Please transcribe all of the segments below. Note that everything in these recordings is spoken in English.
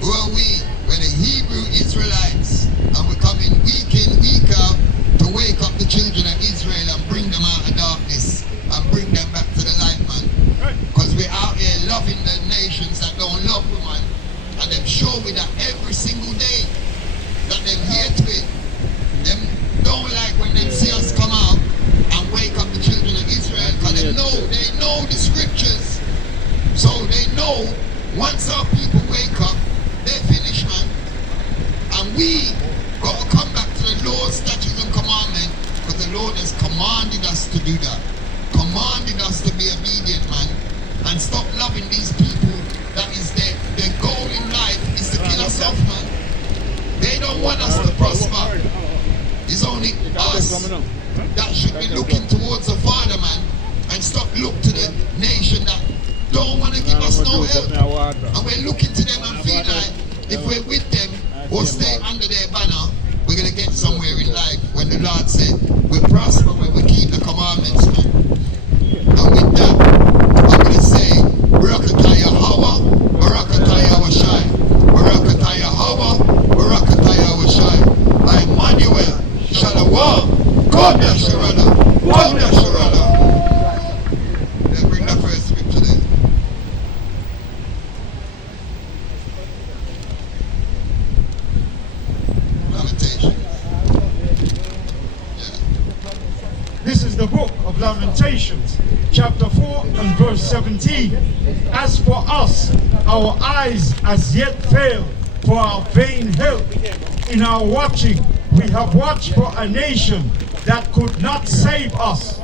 Who are we? We're the Hebrew Israelites, and we're coming week in, week out to wake up the children of Israel and bring them out of darkness and bring them back to the light, man. Because we're out here loving the nations that don't love women, and them show me that every single day that them hate it. Them don't like when they see us come out and wake up the children of Israel, because they know the scriptures. So they know once our people wake up, they finish, man. And we got to come back to the Lord's statutes and commandments, because the Lord has commanded us to do that. Commanded us to be obedient, man. And stop loving these people that is their goal in life is to kill us off, man. They don't want us to prosper. It's only us that should be looking towards the Father, man, and stop look to the nation that don't want to give us no help. And we're looking to them and feel like if we're with them or stay under their banner, we're going to get somewhere in life. When the Lord said, we prosper when we keep the commandments, man. And with that, I'm going to say, Barakataya Hawa, Barakataya Washai. Barakataya Hawa, Barakataya Washai. By Emmanuel, Shalom, God Yasharada, God Yasharada. Let's bring the first scripture there. Lamentations. Yeah. This is the book of Lamentations, chapter 4 and verse 17. As for us, our eyes as yet fail for our vain help. In our watching, we have watched for a nation that could not save us.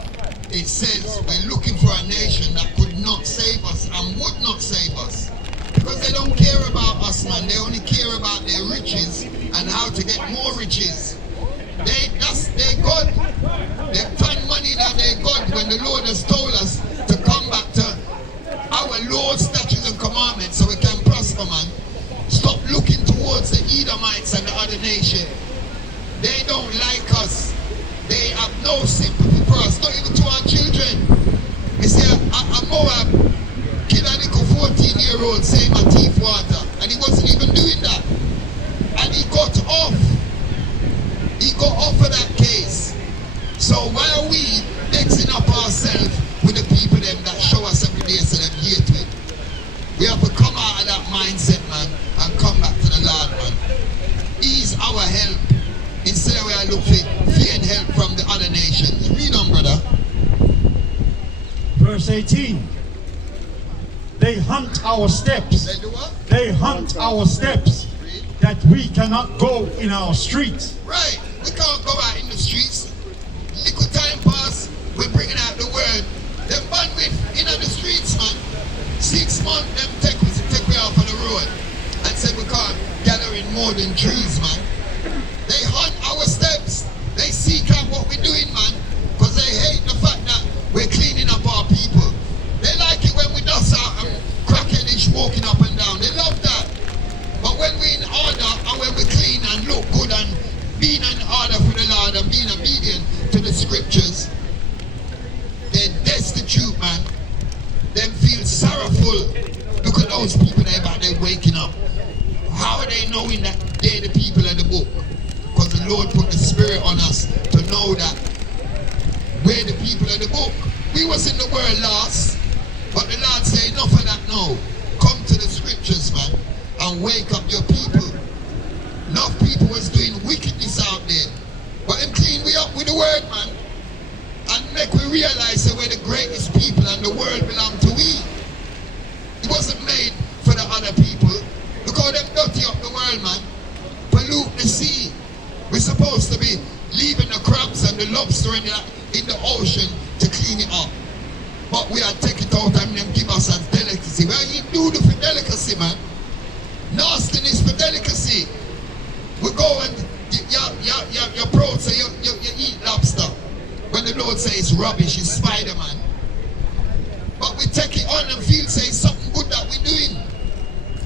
It says we're looking for a nation that could not save us and would not save us. Because they don't care about us, man. They only care about their riches and how to get more riches. That's their God. They find money that their God when the Lord has told us to come back to our Lord's statutes and commandments so we can prosper, man. Stop looking towards the Edomites and the other nation. They don't like us. They have no sympathy for us, not even to our children. You see, a Moab killed a little 14-year-old, saved my teeth water, and he wasn't even doing that. And he got off. He got off of that case. So why are we mixing up ourselves with the people them that show us every day so them hate it? We have to come out of that mindset, man, and come back to the Lord, man. He's our help. Instead of we are looking for fear and help from the other nations. Read on, brother. Verse 18. They hunt our steps. They do what? They hunt our steps, Read. that we cannot go in our streets. Right. We can't go out in the streets. Little time pass, we're bringing out the word. Them bandwidth in the streets, man. 6 months, them take me off on the road and say we can't gather in more than trees, man. They hunt our steps. They seek out what we're doing, man, because they hate the fact that we're cleaning up our people. They like it when we dust out and crackheadish walking up and down. They love that. But when we're in order and when we're clean and look good and being in order for the Lord and being obedient to the scriptures, they're destitute, man. They feel sorrowful. Look at those people there back there waking up. How are they knowing that they're the people of the book? Because the Lord put the Spirit on us to know that we're the people of the book. We was in the world last, but the Lord said enough of that now. Come to the scriptures, man, and wake up your people. Enough people was doing wickedness out there, but him clean we up with the word, man, and make we realize that we're the greatest people and the world belongs to we. It wasn't made for the other people. Look how them dirty up the world, man. Pollute the sea. We're supposed to be leaving the crabs and the lobster in the ocean to clean it up. But we are taking it out and them give us a delicacy. Well, you do the for delicacy, man. Nastiness for delicacy. We go and your proud say you eat lobster. When the Lord says it's rubbish, it's Spider-Man. But we take it on and feel say it's something good that we're doing.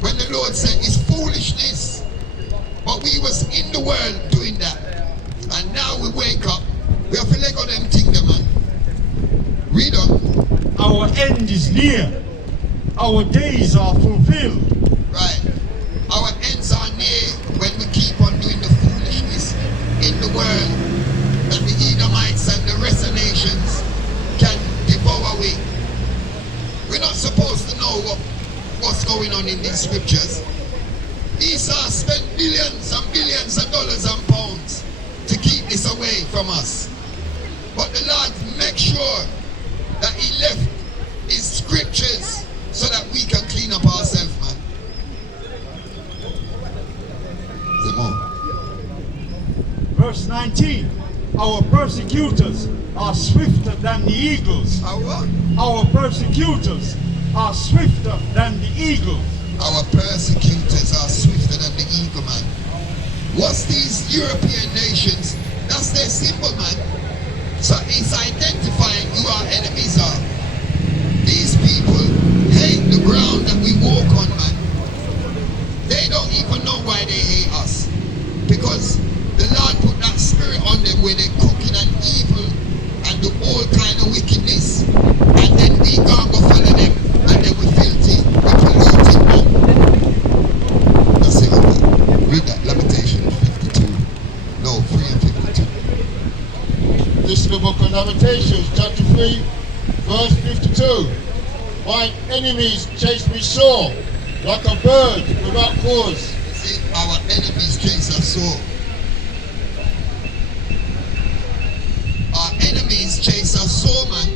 When the Lord said it's foolishness. But we was in the world doing that. And now we wake up. We have to let go of them things, man. Read on. Our end is near. Our days are fulfilled. Right. our ends are near when we keep on doing the foolishness in the world that the Edomites and the rest of nations can devour we. We're not supposed to know what's going on in these scriptures. Esau spent billions and billions of dollars and pounds to keep this away from us. But the Lord make sure that he left his scriptures so that we can clean up ourselves, man. Verse 19. Our persecutors are swifter than the eagles. Our persecutors are swifter than the eagles. Our persecutors are swifter than the eagle, man. What's these European nations? That's their symbol, man. So it's identifying who our enemies are. These people hate the ground that we walk on, man. They don't even know why they hate us. Because the Lord put that spirit on them where they're cooking and evil and do all kind of wickedness. And then we go and go follow them and then we filthy, we polluted, man. That's it, man. Read that, Lamentation 52. No, 3 and 52. This is the book of Lamentations, chapter 3, verse 52. My enemies chase me sore, like a bird without cause. See, our enemies chase us sore. Our enemies chase us sore, man.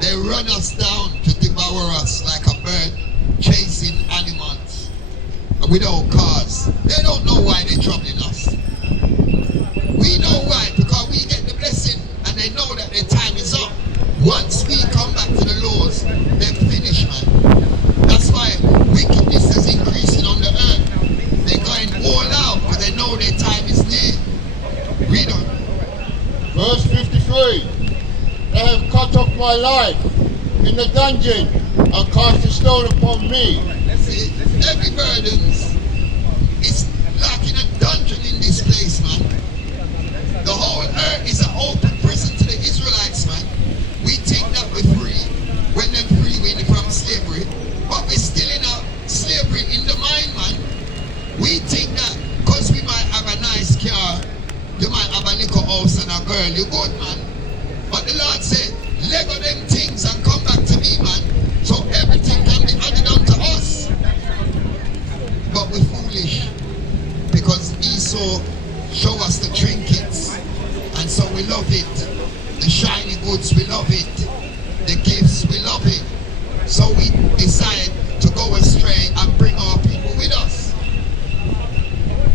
They run us down to devour us like a bird chasing animals without cause. They don't know why they're troubling us. We know why, because we get the blessing and they know that their time is up. Once we come back to the laws, they're finished, man. That's why wickedness is increasing on the earth. They're going all out because they know their time is near. Read on. Verse 53. They have cut off my life in the dungeon and cast a stone upon me. See, every burden is like in a dungeon in this place, man. The whole earth is an open prison to the Israelites, man. We think that we're free when they're free from slavery, but we're still in a slavery in the mind, man. We think that because we might have a nice car, you might have a little house and a girl, you're good, man. But the Lord said, let go them things and come back to me, man. So everything can be added on to us. But we're foolish because Esau show us the trinkets and so we love it. The shiny goods, we love it. The gifts, we love it. So we decide to go astray and bring our people with us.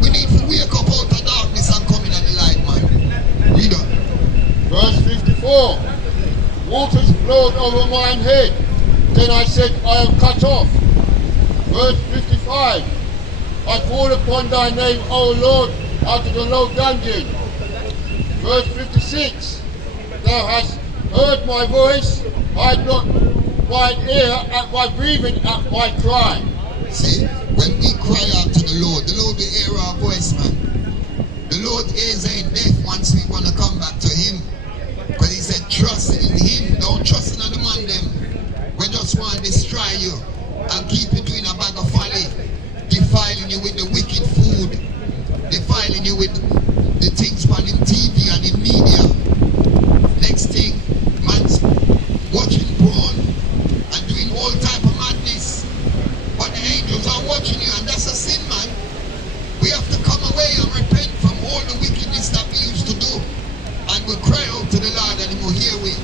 We need to wake up out of darkness and come in at the light, man. Read on. Verse 54. Waters flowed over mine head. Then I said, I am cut off. Verse 55. I called upon thy name, O Lord, out of the low dungeon. Verse 56. Thou hast heard my voice, hide not thine ear at my breathing, at my cry. See, when we cry out to the Lord will hear our voice, man. The Lord's ears ain't deaf once we want to come back to him. Because he said, trust in him, don't trust in other man them. We just want to destroy you and keep you doing a bag of folly, defiling you with the wicked food, defiling you with the things on in TV and in media. Next thing, man's watching porn and doing all type of madness. But the angels are watching you, and that's a sin, man. We have to come away and repent from all the wickedness that we used to do. And we'll cry out to the Lord and he will hear we.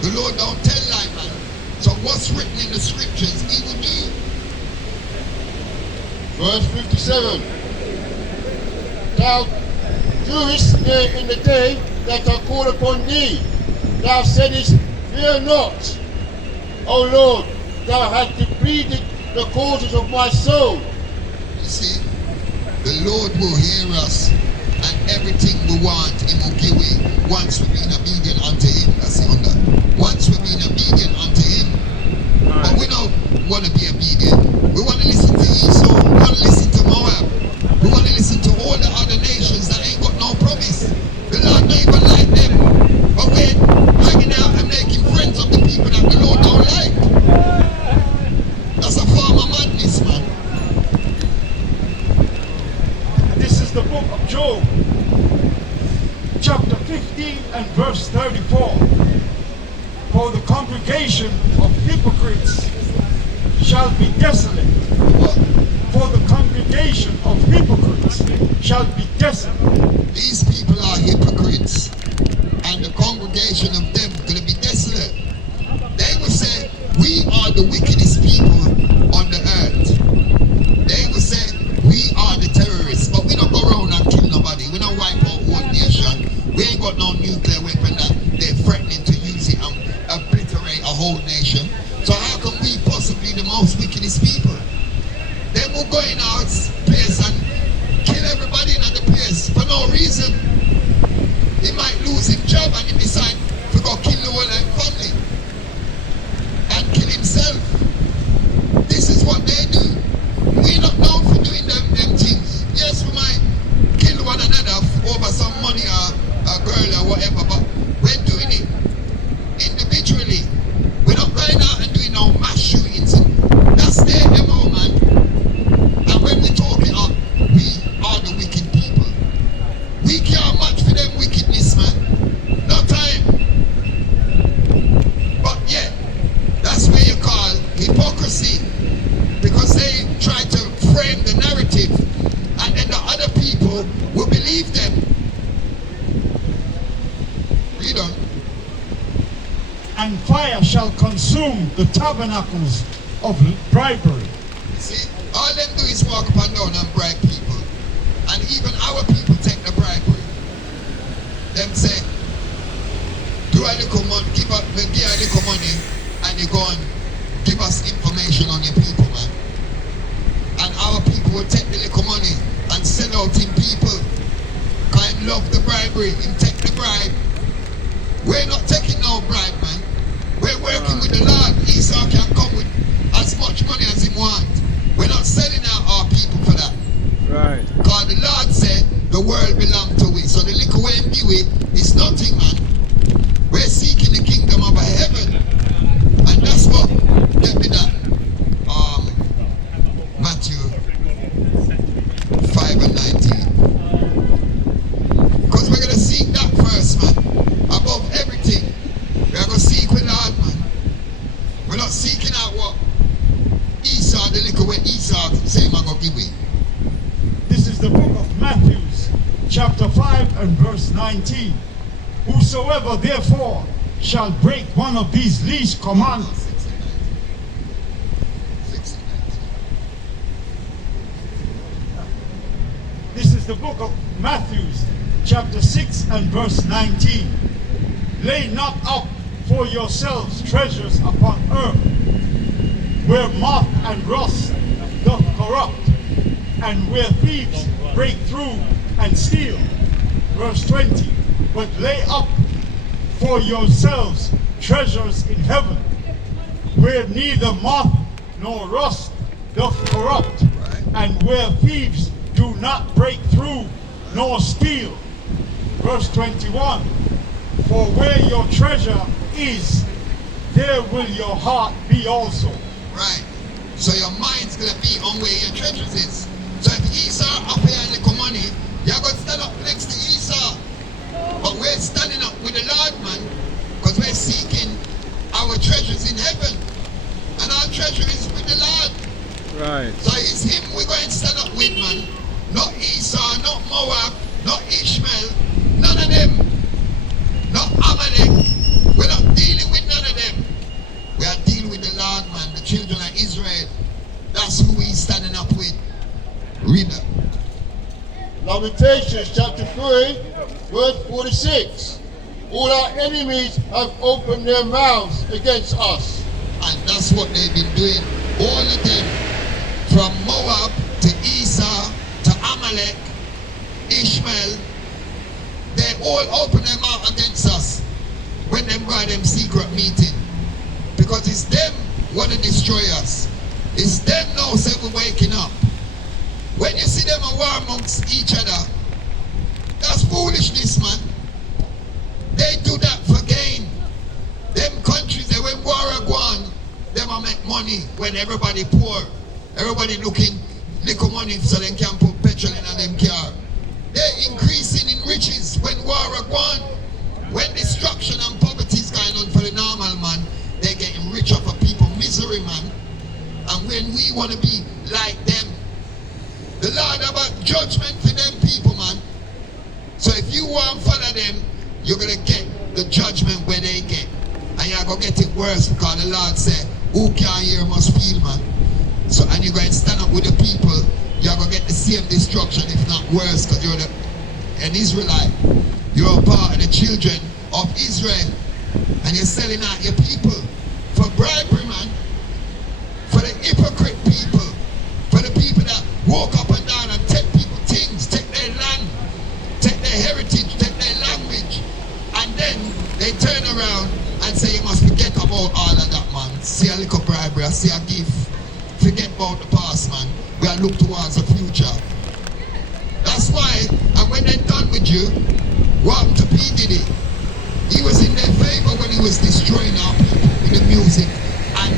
The Lord don't tell lie, man. So what's written in the scriptures, he will do. Verse 57. Thou doest in the day that I called upon thee. Thou saidest, fear not. O Lord, thou hast depleted the causes of my soul. You see, the Lord will hear us and everything we want, he will give it once we've been obedient unto him. That's it on that. Once we've been obedient unto him. But we don't want to be obedient. We want to listen to Esau. We want to listen to Moab. We want to listen to all the other nations that ain't got no promise. The Lord don't even like them. But we're hanging out and making friends of the people that the Lord don't like. That's a form of madness, man. and verse 34. For the congregation of hypocrites shall be desolate. For the congregation of hypocrites shall be desolate. These people are hypocrites, and the congregation of them going to be desolate. They will say, we are the wickedest people on the earth. They will say, we are the terrorists, but we don't go around and kill nobody. We don't wipe out one nation. We ain't got no nuclear weapon that they're threatening to use it and obliterate a whole nation. So how can we possibly the most wickedest people? They will go in our place and kill everybody in the place for no reason. He might lose his job and he decide to go kill the whole family and kill himself. This is what they do. We're not known for doing them things. Yes, we might kill one another over some money or a girl or whatever, but we're doing it individually. We're not going out and doing no mass shootings. That's their MO, man. And when we talk it up, we are the wicked people. We can't match for them wickedness, man. No time. But yeah, that's where you call hypocrisy. Because they try to frame the narrative and then the other people will believe them. Read on. And fire shall consume the tabernacles of bribery. You see, all them do is walk up and down and bribe people. And even our people take the bribery. Them say, do a little money, give a little money, and you go and give us information on your people, man. And our people will take the little money and sell out in people. Kind love the bribery, and take the bribe. We're not taking no bribe, man. We're working with the Lord. Esau can come with as much money as he wants. We're not selling out our people for that. Right. Because the Lord said the world belongs to we. So the little way we do it is nothing, man. We're seeking the kingdom of heaven. And that's what get me that. Matthew 5 and 19. Because we're going to seek that first, man. Above everything. We're going to seek with Lord, man. We're not seeking out what Esau, the little way Esau say I'm going to give it. This is the book of Matthew, chapter 5 and verse 19. Whosoever therefore shall break one of these least commandments. 6 and 19. This is the book of Matthew, chapter 6 and verse 19. Lay not up for yourselves treasures upon earth, where moth and rust doth corrupt, and where thieves break through and steal. Verse 20. But lay up for yourselves treasures in heaven, where neither moth nor rust doth corrupt, and where thieves do not break through nor steal. Verse 21. For where your treasure is, there will your heart be also. Right. So your mind's going to be on where your treasures is. So if Esau up here and little money, you're going to stand up next to Esau. But we're standing up with the Lord, man, because we're seeking our treasures in heaven. And our treasure is with the Lord. Right. So it's him we're going to stand up with, man. Not Esau, not Moab, not Ishmael, none of them. Not Amalek. We're not dealing with none of them. We are dealing with the Lord, man, the children of Israel. That's who we're standing up with. Read that. Lamentations chapter 3, verse 46. All our enemies have opened their mouths against us. And that's what they've been doing. All of them, from Moab to Esau to Amalek, Ishmael, they all open their mouth against us when them go them secret meeting. Because it's them want to destroy us. It's them now say we're waking up. When you see them a war amongst each other, that's foolishness, man. They do that for gain. Them countries, they when war are gone, them a make money when everybody poor. Everybody looking little money so they can put petrol in them car. They're increasing in riches when war are gone. When destruction and poverty is going on for the normal man, they're getting rich off of people misery, man. And when we want to be like them, the Lord have a judgment for them people, man. So if you want to follow them, you're going to get the judgment where they get. And you're going to get it worse because the Lord said, who can't hear must feel, man. So, and you're going to stand up with the people, you're going to get the same destruction, if not worse, because you're an Israelite. You're a part of the children of Israel. And you're selling out your people for bribery, man. For the hypocrite people. For the people that walk up and down and take people things, take their land, take their heritage, take their language. And then they turn around and say you must forget about all of that, man. See a little bribery, see a gift. Forget about the past, man. We are look towards the future. That's why, and when they're done with you, what happened to P. Diddy? He was in their favor when he was destroying our people with the music and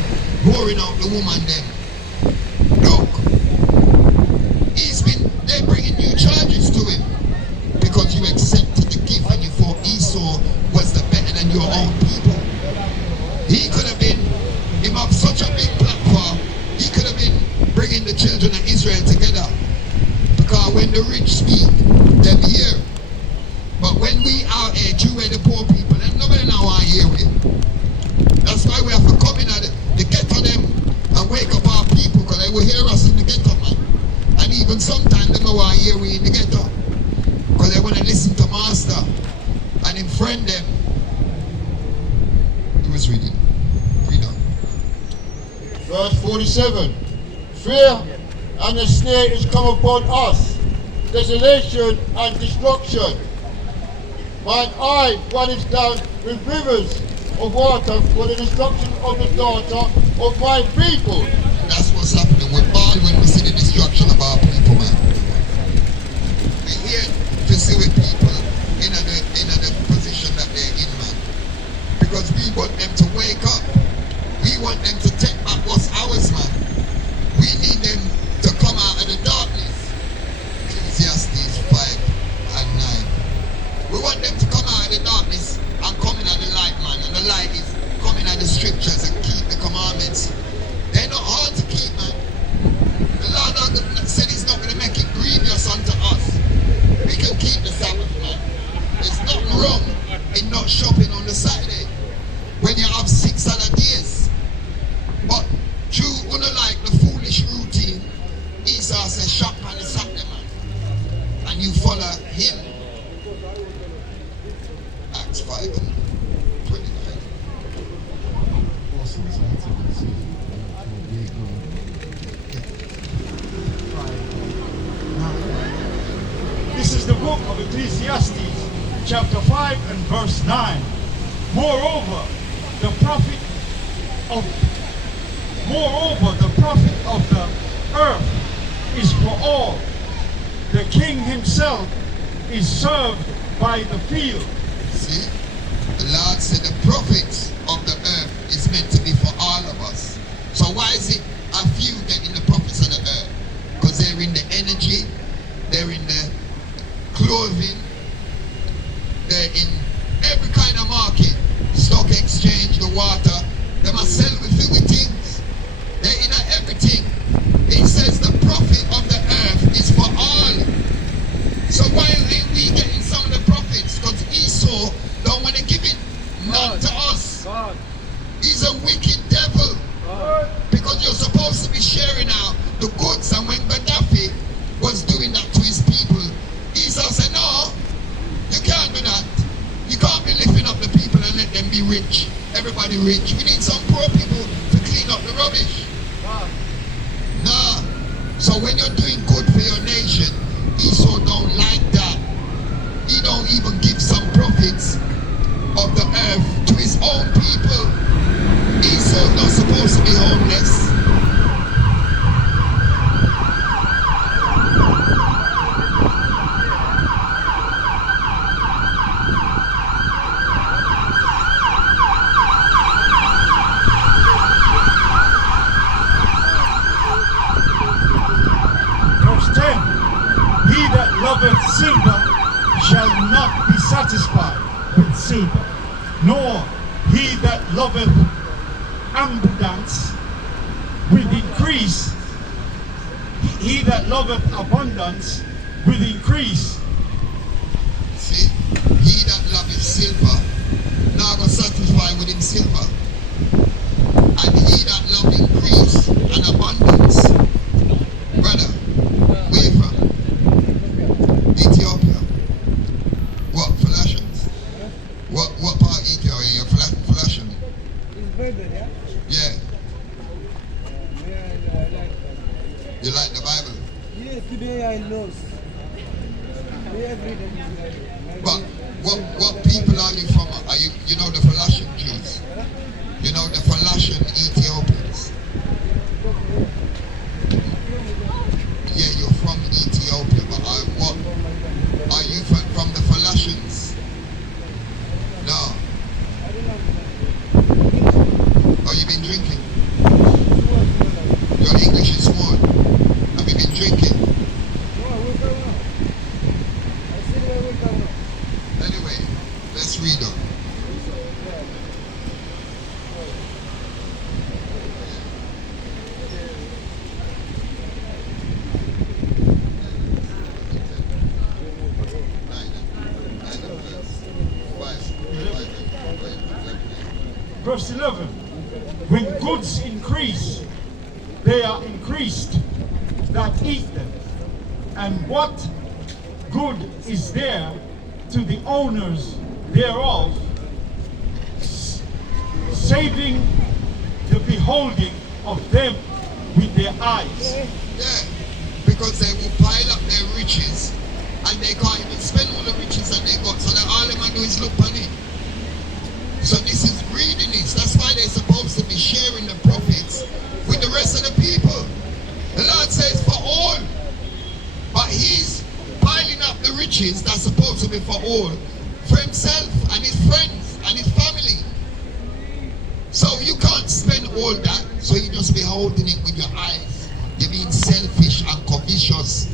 roaring out the woman them. Look, they're bringing new charges to him because you accepted the gift and you thought Esau was the better than your own people. He could have been, him have such a big platform, he could have been bringing the children of Israel together. Because when the rich speak, them hear. But when we out here, you and the poor people, then nobody now want to hear we. That's why we have to come in at the ghetto them and wake up our people, because they will hear us in the ghetto, man. And even sometimes they don't want to hear we in the ghetto, because they want to listen to Master and him friend them. He was reading. Read on. Verse 47. Fear and the snare is come upon us, desolation and destruction. Mine eye runneth down with rivers of water for the destruction of the daughter of my people. That's what's happening. We're bad when we see the destruction of our people, man. We here to see with people in the position that they're in, man. Because we want them to wake up. We want them to take back what's ours, man. We need them to come out of the darkness. Ecclesiastes 5 and 9. We want them to come out of the darkness and come in at the light, man. And the light is coming at the scriptures and keep the commandments. They're not hard to keep, man. The Lord said he's not going to make it grievous unto us. We can keep the Sabbath, man. There's nothing wrong in not shopping on the Saturday when you have 6 other days. But you wanna like the foolish routine. Esau says shop on the Saturday, man. And you follow him. Acts 5 and 29. This is the book of Ecclesiastes, chapter 5 and verse 9. Moreover, the profit of the earth is for all. The king himself is served by the field. See? The Lord said the profits of the earth is meant to be for all of us. So why is it a few getting the profits of the earth? Because they're in the energy, they're in the clothing, they're in every kind of market, stock exchange, the water. They must sell with things. They're in everything. It says the profit of the earth is for all. So why ain't we getting some of the profits? Because Esau don't want to give it none to us. God. He's a wicked devil. God. Because you're supposed to be sharing out the goods. And when Gaddafi was doing that to his people, Esau said, no, you can't do that. You can't be lifting up the people and let them be rich. Everybody rich. We need some poor people to clean up the rubbish. Nah. So when you're doing good for your nation, Esau don't like that. He don't even give some profits of the earth to his own people. Esau not supposed to be homeless. Silver shall not be satisfied with silver, nor he that loveth abundance with increase. He that loveth abundance with increase. See, he that loveth silver, now go satisfy with him silver. And he that loveth increase and abundance, brother, where you from? Ethiopia. What, Falashans? What part of Ethiopia? You're Falashan? Yeah. You like the Bible? Yes, today I know. But what people are you from? Are you know the Falashan Jews? You know the Falashan Ethiopians? Yeah, you're from Ethiopia, but what? Are you from the Falashans? No. Oh, you been drinking? Your English is small. Have you been drinking? Anyway, let's read on. Verse 11. When goods increase, they are increased that eat them. And what good is there to the owners thereof, saving the beholding of them with their eyes? Yeah, because they will pile up their riches and they can't even spend all the riches that they got. So that all they can do is look on it. So this is greediness. That's why they're supposed to be sharing the profits with the rest of the people. The Lord says for all, but he's piling up the riches that's supposed to be for all, for himself and his friends and his family. So you can't spend all that, so you just be holding it with your eyes. You're being selfish and covetous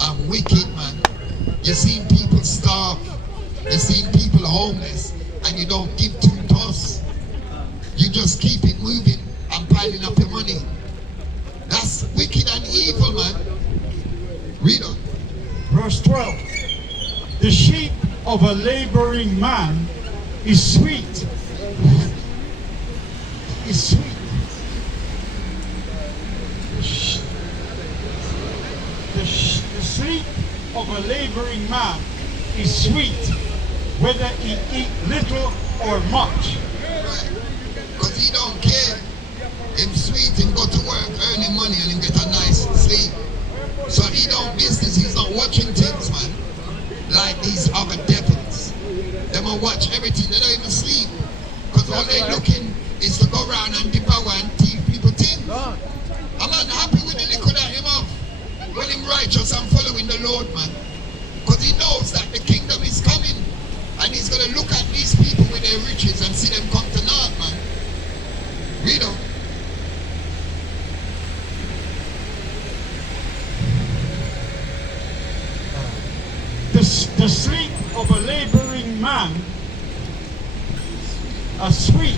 and wicked, man. You're seeing people starve. You're seeing people homeless, and you don't give two toss. You just keep it moving and piling up your money. That's wicked and evil, man. Read on. Verse 12. The sheep of a laboring man is sweet. Is sweet. The sleep of a laboring man is sweet, whether he eat little or much. Right. Because he don't care. Him sweet, him go to work, earning money, and him get a nice sleep. So he don't business, he's not watching things, man. Like these other devils. They will watch everything, they don't even sleep. Because all they looking is to go around and devour and thief people things. I'm not happy with the liquor that him have. When him righteous and following the Lord, man. Because he knows that the kingdom is coming. And he's going to look at these people with their riches and see them come to naught, man. Read on. The sleep of a laboring man are sweet,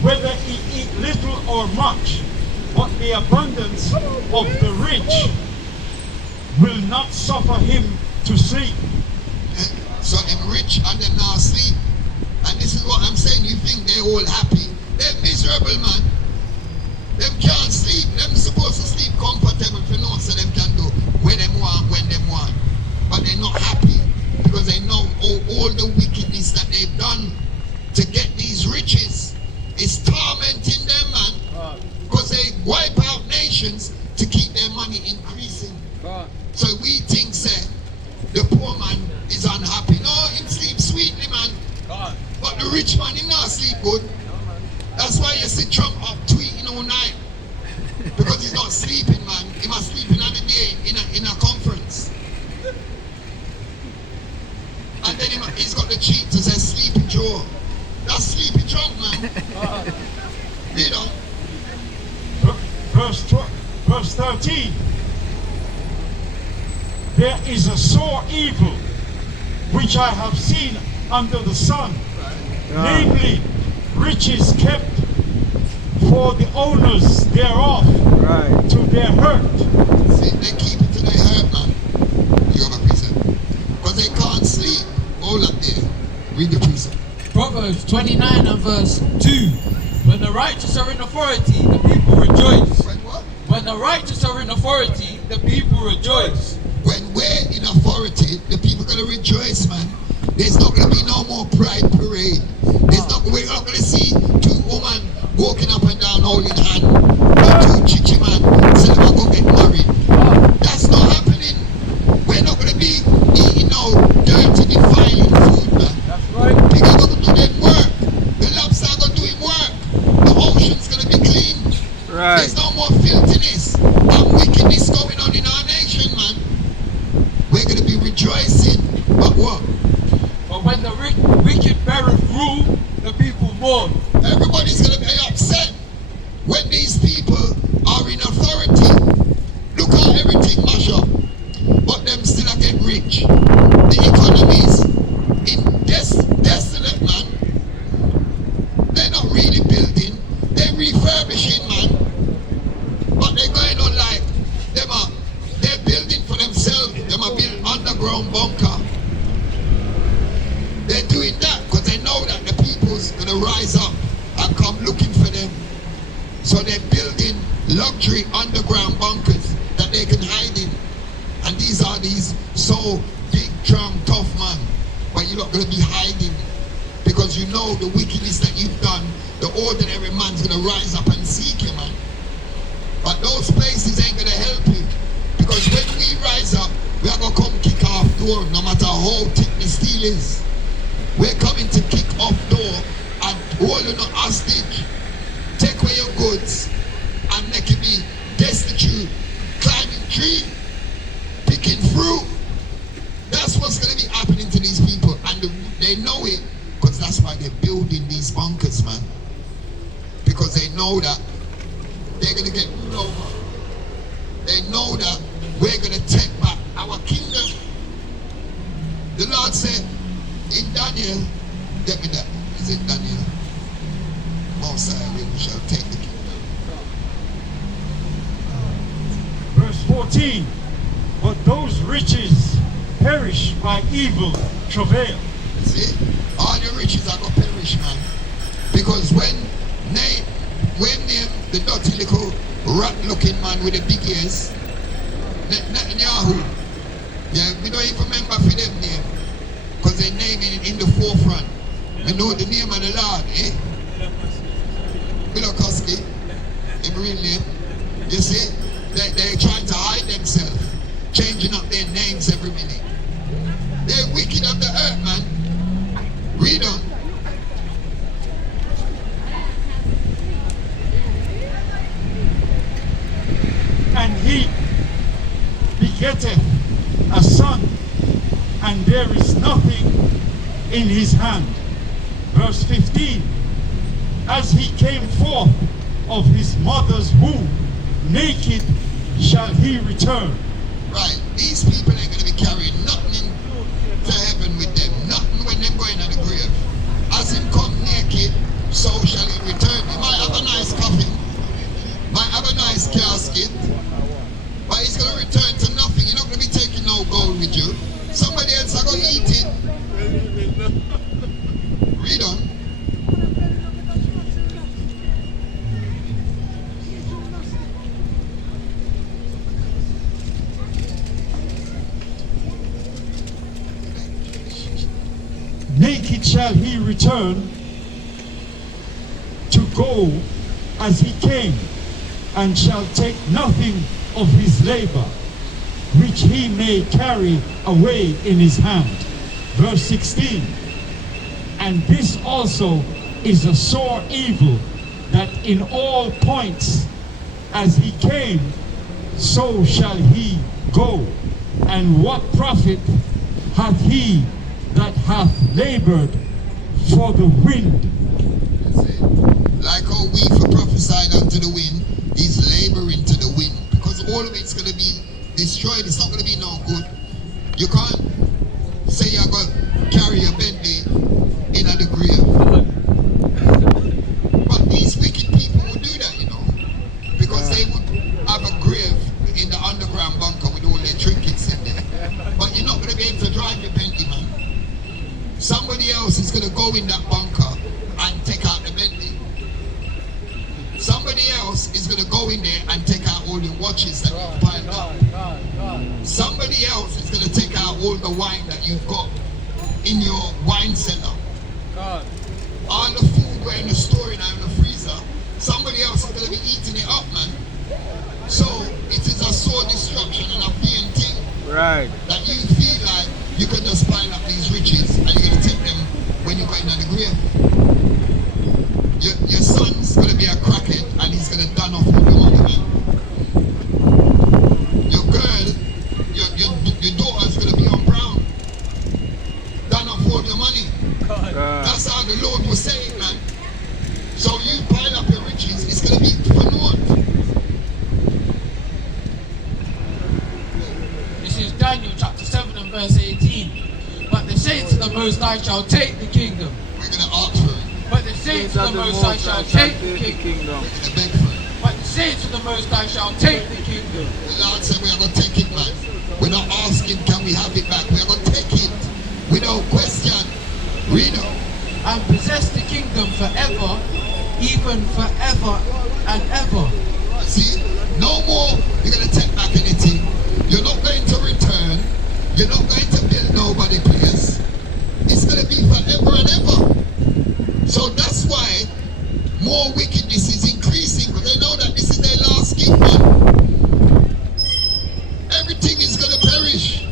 whether he eat little or much, but the abundance of the rich will not suffer him to sleep. So I'm rich and them now sleep. And this is what I'm saying. You think they're all happy. They're miserable, man. Them can't sleep. Them supposed to sleep comfortable for no, so them can do when them want, when them want. But they're not happy because they know all the wickedness that they've done to get these riches is tormenting them, man. Because they wipe out nations to keep their money increasing. So we think, say, the poor man is unhappy. No, him sleep sweetly, man. But the rich man, him not sleep good. That's why you see Trump up tweeting all night. Because he's not sleeping, man. He must sleep another day in a conference. And then he's got the cheek to say sleepy Joe. That's sleepy Trump, man. You know. Verse 13. There is a sore evil which I have seen under the sun, namely riches kept for the owners thereof to their hurt. See, they keep it to their hurt, man. You have a precept. Because they can't sleep. All up there. Read the precept. Proverbs 29 and verse 2. When the righteous are in authority, the people rejoice. When what? When the righteous are in authority, the people rejoice. When we're in authority, the people are going to rejoice, man. There's not going to be no more pride parade. We're not going to see two women walking up and down holding hands. Or two chichi man saying they're going to get married. That's not happening. We're not going to be eating no dirty, defiling food, man. That's right. People are going to do their work. The lobster are going to do their work. The ocean's going to be clean. Right. There's no more filthiness and wickedness going on in our nation, man. We're going to be rejoicing. But what? But when the wicked beareth rule, the people mourn. Everybody's going to be upset when these people are in authority. Look how everything mash up. But them still get rich. The economy is in desolate, man. They're not really building. They're refurbishing, man. But they're going on like they're building for themselves. Them are building underground bunker. They're doing that because they know that the people's gonna rise up and come looking for them. So they're building luxury underground bunkers that they can hide in. And these are these so big, strong, tough man. But you're not gonna be hiding because you know the wickedness that you've done. The ordinary man's gonna rise up and seek you, man. But those places ain't gonna help you. Because when we rise up, we are gonna come kick off door no matter how thick the steel is. We're coming to kick off door and hold you hostage. Take away your goods and make you be destitute, climbing tree, picking fruit. That's what's gonna be happening to these people, and they know it because that's why they're building these bunkers, man. Because they know that they're gonna get ruled over. They know that we're gonna take back our kingdom. The Lord said in Daniel, get me that. Is it Daniel? Most High, we shall take the kingdom. Verse 14. But those riches perish by evil travail. See? All your riches are going to perish, man. Because when the dirty little rat-looking man with the big ears, Netanyahu, yeah, we don't even remember for them name. Because they name it in the forefront. We know the name of the Lord, eh? Milokoski, in real name. You see? They're trying to hide themselves, changing up their names every minute. They're wicked of the earth, man. Read on. And he begetteth a son, and there is nothing in his hand. Verse 15. As he came forth of his mother's womb, naked shall he return. Right. These people ain't going to be carrying nothing to heaven with them. Nothing when they're going to the grave. As him come naked, so shall he return. He might have a nice coffin, might have a nice casket, but he's going to return to nothing. You're not going to be taking no gold with you. Somebody else are going to eat it. Read on. Naked shall he return to go as he came, and shall take nothing of his labor, which he may carry away in his hand. Verse 16. And this also is a sore evil, that in all points as he came, so shall he go. And what profit hath he that hath labored for the wind? Like how we for prophesied unto the wind, he's laboring to the wind. Because all of it's going to be destroyed. It's not going to be no good. You can't say you're going to carry a Bentley is going to go in that bunker and take out the Bentley. Somebody else is going to go in there and take out all the watches that you've piled up. Somebody else is going to take out all the wine that you've got in your wine cellar. All the food we're in the store and in the freezer, somebody else is going to be eating it up, man. So it is a sore destruction and a pain thing. Right. That you feel like you can just pile up these riches and you're going to take them when you're going down the grave. Your son's going to be a crackhead and he's going to done off with the money, man. Your girl, your daughter's going to be on brown. Done off all your money. That's how the Lord will say it, man. So you pile up your riches, it's going to be for naught. This is Daniel chapter 7 and verse 18. But the saints of the Most High shall take the kingdom. We're going to ask for it. But the saints of the Most High shall take the kingdom. We're going to beg for it. But the saints of the Most High shall take the kingdom. The Lord said we are going to take it back. We're not asking can we have it back. We are going to take it without question. Read on. And possess the kingdom forever, even forever and ever. See, no more you're going to take back anything. You're not going to return. You're not going to build nobody place. It's going to be forever and ever. So that's why more wickedness is increasing, because they know that this is their last gift, man. Everything is going to perish.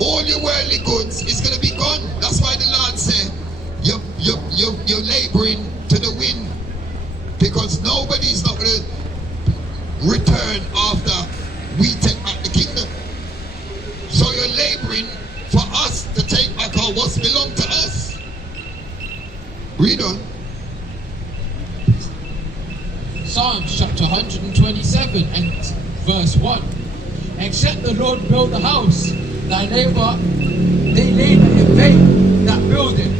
All your worldly goods is going to be gone. That's why the Lord said, you're laboring to the wind, because nobody's not going to return after we take back the kingdom. So you're laboring for us to take back our what's belong to us. Read on. Psalms chapter 127 and verse 1. Except the Lord build the house, they labor in vain that build it.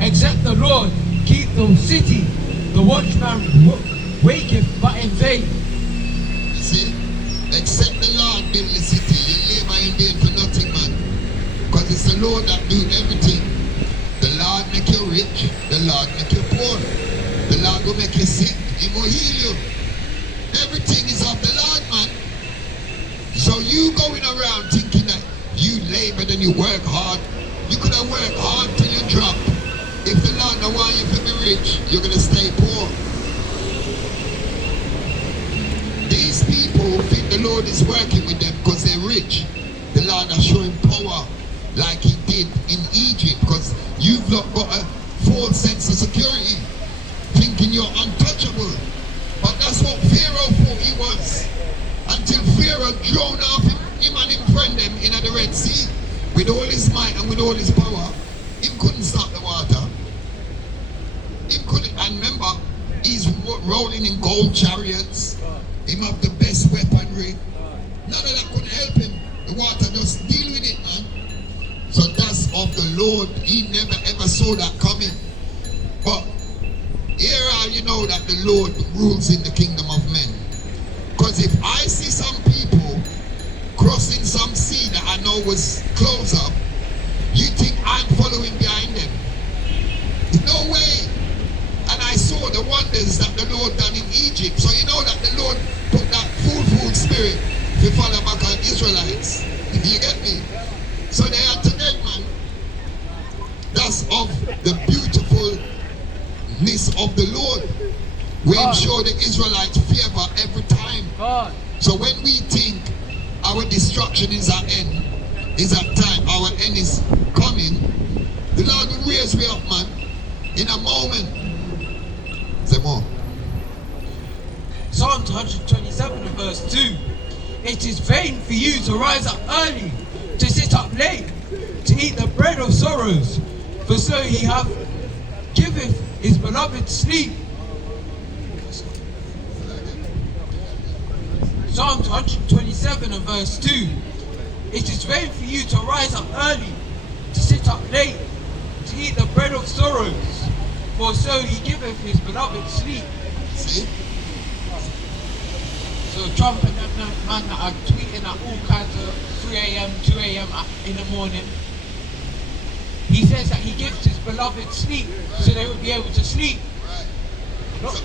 Except the Lord keep the city, the watchman waketh but in vain. You see? Except the Lord build the city, you labor in vain for nothing, man. Because it's the Lord that do everything. The Lord make you rich, the Lord make you poor. The Lord will make you sick, He will heal you. Everything is of the Lord, man. So you going around thinking that you labored and you work hard. You could have worked hard till you drop. If the Lord don't want you to be rich, you're going to stay poor. These people think the Lord is working with them because they're rich. The Lord has shown power like He did in Egypt, because you've not got a false sense of security, thinking you're untouchable. But that's what Pharaoh thought he was, until Pharaoh drowned off him and him friend them in the Red Sea. With all his might and with all his power, him couldn't stop the water. Him couldn't, and remember, he's rolling in gold chariots. Him have the best weaponry. None of that couldn't help him. The water just deal with it, man. So that's of the Lord. He never ever saw that coming. But here are you know that the Lord rules in the kingdom of men. Because if I see some people crossing some sea that I know was close up, you think I'm following behind them? No way. And I saw the wonders that the Lord done in Egypt. So you know that the Lord put that fool spirit to follow back on Israelites. You get me? So they are to them, man. That's of the beautifulness of the Lord. We show the Israelites favor every time. So when we think our destruction is at end, is at time, our end is coming, the Lord will raise me up, man, in a moment. Say more. Psalms 127 and verse 2. It is vain for you to rise up early, to sit up late, to eat the bread of sorrows, for so He hath giveth His beloved sleep. Psalms 127 and verse 2. It is vain for you to rise up early, to sit up late, to eat the bread of sorrows, for so He giveth His beloved sleep. See? So Trump and them man that are tweeting at all kinds of 3 a.m., 2 a.m. in the morning. He says that he gives his beloved sleep so they would be able to sleep. Right.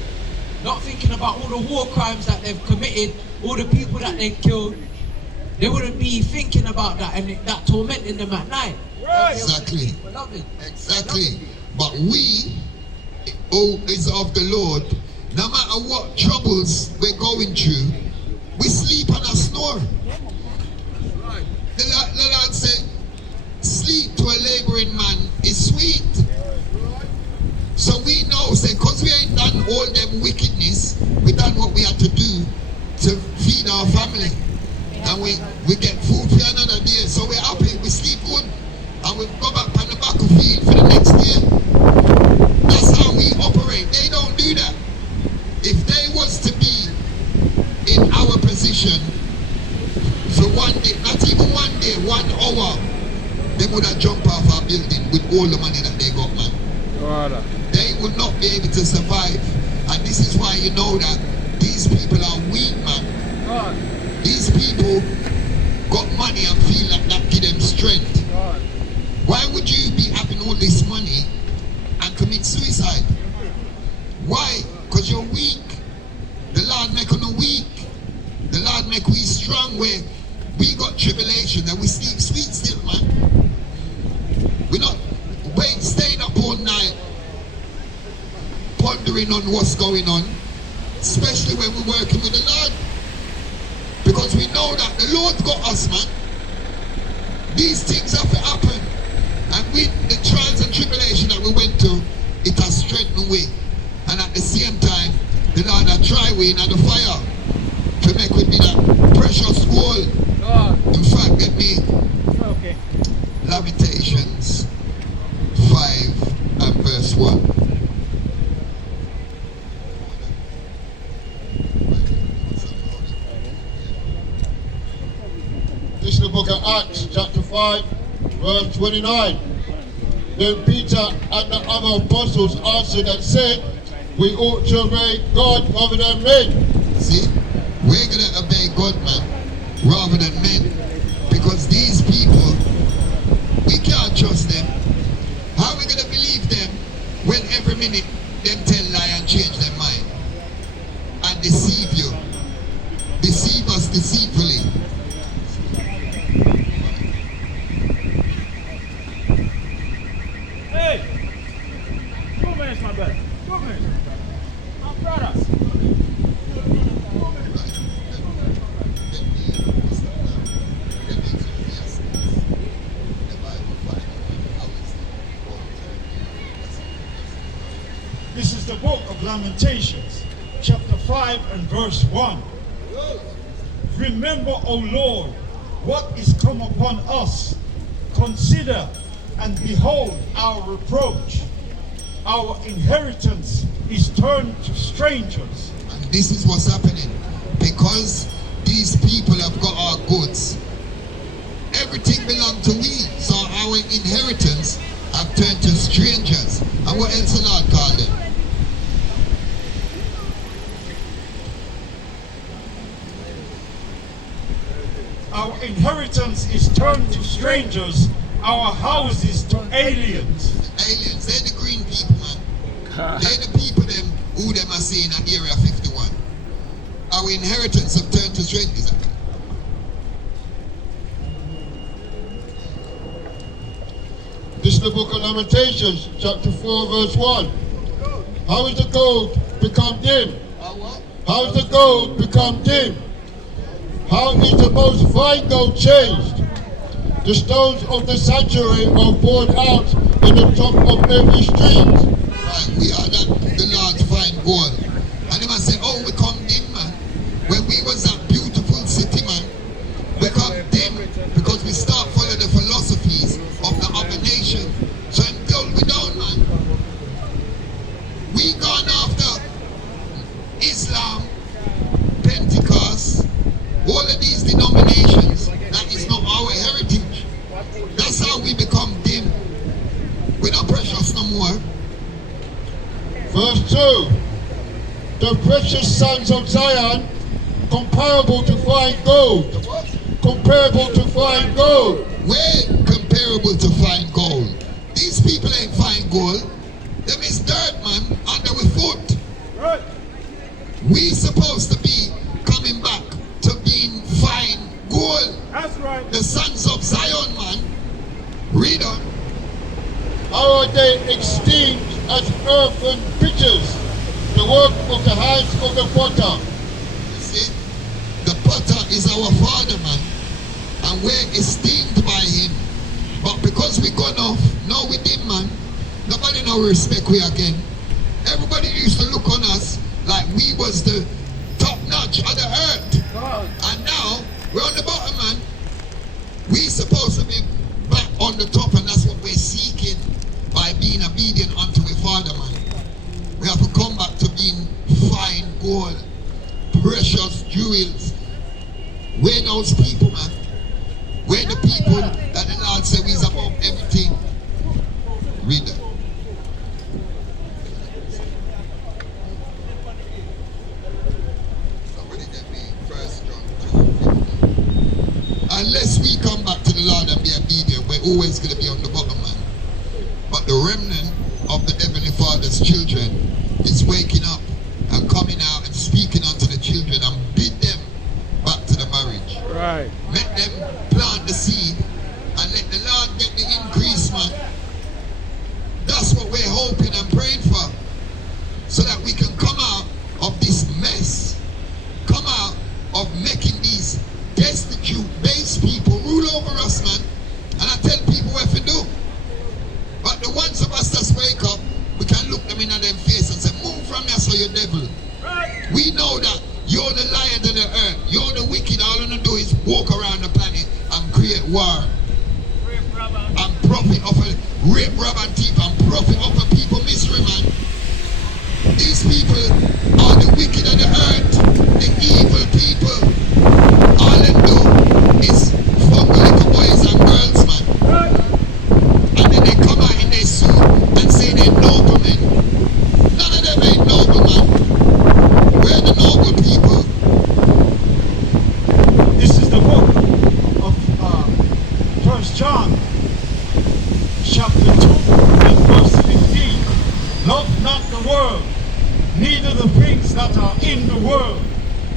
Not thinking about all the war crimes that they've committed, all the people that they've killed. They wouldn't be thinking about that and that tormenting them at night. Exactly. Beloved. Exactly. But we, oh, is of the Lord, no matter what troubles we're going through, we sleep and I snore. The Lord said, sleep to a laboring man is sweet. So we know, say, because we ain't done all them wickedness, we done what we had to do to feed our family. And we get food for another day. So we're happy, we sleep good. And we go back on the battlefield for the next day. That's how we operate. They don't do that. If they was to be in our position for one day, not even one day, 1 hour, they would have jumped off our building with all the money that they got, man. They would not be able to survive. And this is why you know that these people are weak, man. These people got money and feel like that give them strength. Why would you be having all this money and commit suicide? Why? Because you're weak. The Lord make you weak. The Lord make we strong where we got tribulation and we sleep sweet still, man. We're not staying up all night pondering on what's going on, especially when we're working with the Lord. Because we know that the Lord got us, man. These things have to happen. And with the trials and tribulation that we went to, it has strengthened we. And at the same time, the Lord has tried we in the fire to make we be that precious gold. In fact, get me Lamentations 5 and verse 1. This is the book of Acts, chapter 5, verse 29. Then Peter and the other apostles answered and said, we ought to obey God rather than men. See, we're going to obey God, man, rather than men. Because these people, we can't trust them. How are we going to believe them when every minute them tell lie and change their mind? And deceive you. Deceive us deceitfully. Hey! 2 minutes, my brother. 2 minutes. My brothers. This is the book of Lamentations, chapter 5 and verse 1. Remember, O Lord, what is come upon us. Consider and behold our reproach. Our inheritance is turned to strangers. And this is what's happening. Because these people have got our goods. Everything belongs to we. So our inheritance have turned to strangers. And what else the Lord called them? Our inheritance is turned to strangers, our houses to aliens. Aliens, they're the green people, man. They're the people them who them are seeing at Area 51. Our inheritance have turned to strangers. This is the book of Lamentations, chapter 4, verse 1. How is the gold become dim? How is the gold become dim? How is the most fine gold changed? The stones of the sanctuary are poured out in the top of every street. Right, we are that the Lord's fine gold. And they must say, oh, we come dim, man. When we was that beautiful city, man, we come dim because we start following the philosophies of the other nation. So until we don't, man, we gone after Islam, Pentecost, all of these denominations. That is not our heritage. That's how we become dim. We're not precious no more. Verse 2. The precious sons of Zion, comparable to fine gold. Comparable to fine gold. We're comparable to fine gold. gold. Them is dirt, man, under we foot. Right. We supposed to be coming back to being fine gold. That's right. The sons of Zion, man. Read on. How are they esteemed as earthen pitchers, the work of the hands of the potter? You see, the potter is our father, man, and we're esteemed by him. But because we gone off, now with him, man, nobody now respect we again. Everybody used to look on us like we was the top notch of the earth. God. And now we're on the bottom, man. We supposed to be back on the top, and that's what we're seeking by being obedient unto the Father, man. We have to come back to being fine gold, precious jewels. We're those people, man. We're the people that the Lord said is above everything. Read that. Somebody get me 1 John 2:15. Unless we come back to the Lord and be obedient, we're always going to be on the bottom, man. But the remnant of the Heavenly Father's children is waking up and coming out and speaking unto the children and bid them back to the marriage. Right. Let them plant the seed and let the Lord get the increase, man. That's what we're hoping and praying for. So that we can come out of this mess. Come out of making these destitute, base people rule over us, man. And I tell people what to do. But the ones of us that wake up, we can look them in their face and say, move from there, so you devil. Right. We know that you're the lion of the earth. You're the wicked. All you do is walk around the planet and create war. And profit off a rape, rob and thief, and profit off a people misery, man. These people are the wicked of the earth, the evil people. All they do is fuck with little boys and girls, man. And then they come out in their suit and say they're noblemen. None of them ain't noblemen. We're the noble people. This is the book of 1 John, chapter 2 and verse 15. Love not the world, neither the things that are in the world.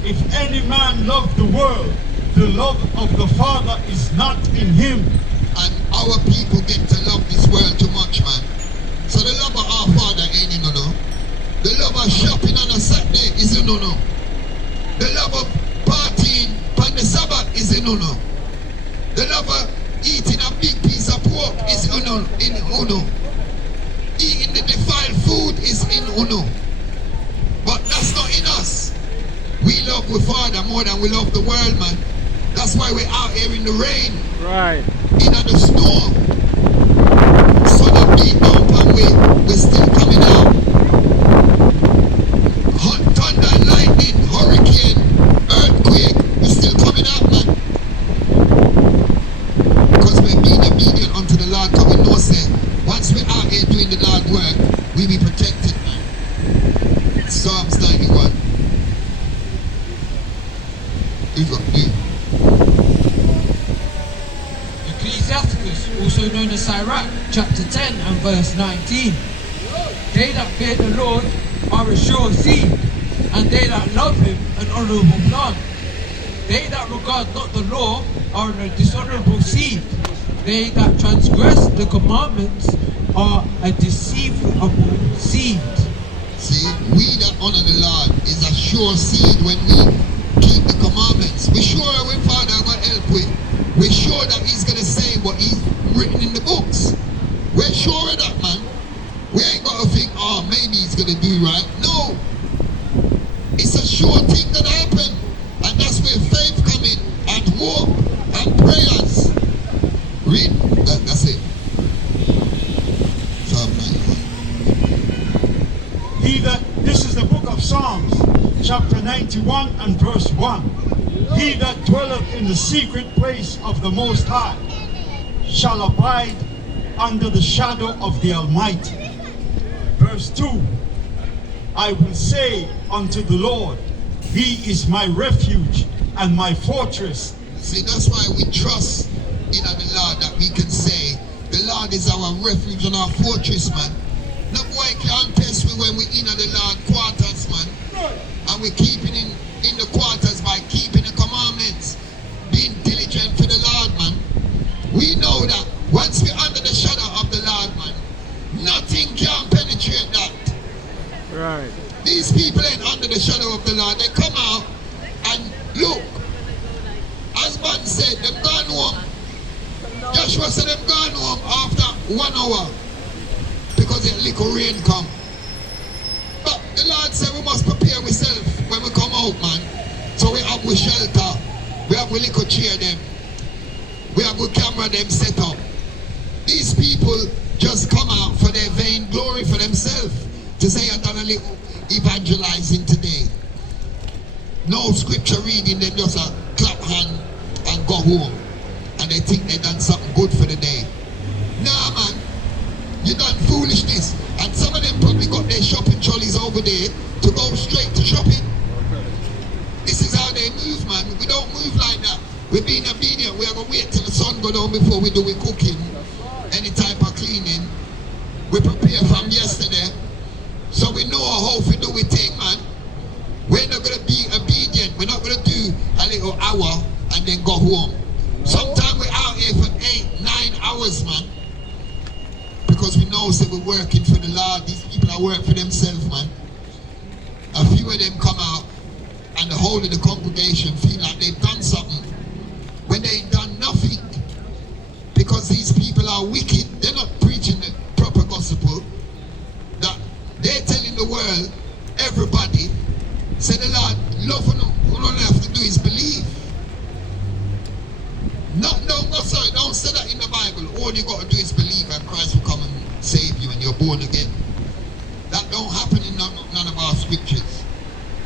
If any man love the world, the love of the Father is not in him. And our people get to love this world too much, man. So the love of our Father ain't in no. The love of shopping on a Saturday is in no. The love of partying on the Sabbath is in no. The love of eating a big piece of pork is in uno. Eating the defiled food is in uno. But that's not in us. We love the Father more than we love the world, man. That's why we're out here in the rain. Right. In the storm. So the beat up and we're still coming out. Hot thunder and lightning, hurricane, earthquake, we're still coming out, man. Because we're being obedient unto the Lord, because we know say, once we're out here doing the Lord's work, we be protected, man. Psalms 91. Ecclesiasticus, also known as Sirach, chapter 10 and verse 19. They that fear the Lord are a sure seed, and they that love him an honourable plant. They that regard not the law are a dishonourable seed. They that transgress the commandments are a deceitful seed. See, we that honor the Lord is a sure seed when we keep the commandments. We're sure our Father going to help with. We're sure that he's going to say what he's written in the books. We're sure of that, man. We ain't got to think, oh, maybe he's going to do right. No. It's a sure thing that happen. And that's where faith come in, and hope, and prayers. Read. That's it. Psalm 91. This is the book of Psalms, chapter 91 and verse 1. He that dwelleth in the secret place of the Most High shall abide under the shadow of the Almighty. Verse 2. I will say unto the Lord, He is my refuge and my fortress. See, that's why we trust in the Lord, that we can say, the Lord is our refuge and our fortress, man. Nobody can test me when we in the Lord quarters, man. And we keeping in the quarters by keeping the commandments. Being diligent for the Lord, man. We know that once we're under the shadow of the Lord, man, nothing can penetrate that. Right. These people ain't under the shadow of the Lord. They come out and look. Husband said, them gone home. Joshua said, them gone home after 1 hour because a little rain come. But the Lord said we must prepare ourselves when we come out, man. So we have with shelter. We have with little chair them. We have with camera them set up. These people just come out for their vain glory for themselves. To say I've done a little evangelizing today. No scripture reading, they just clap hand and go home. And they think they done something good for the day. Nah, man. You done foolishness. And some of them probably got their shopping trolleys over there to go straight to shopping. This is how they move, man. We don't move like that. We're being obedient. We're going to wait till the sun go down before we do it cooking. Any type of cleaning. We prepare from yesterday. So we know how to do it thing, man. We're not going to be obedient. We're not going to do a little hour and then go home. Sometimes we're out here for 8, 9 hours, man. Because we know that we're working for the Lord. These people are working for themselves, man. A few of them come out and the whole of the congregation feel like they've done something when they ain't done nothing. Because these people are wicked. They're not preaching the proper gospel. That they're telling the world, everybody, say the Lord, love you. All you have to do is believe. No, sorry, don't say that in the Bible. All you got to do is believe and Christ will come and save you and you're born again. That don't happen in none of our scriptures.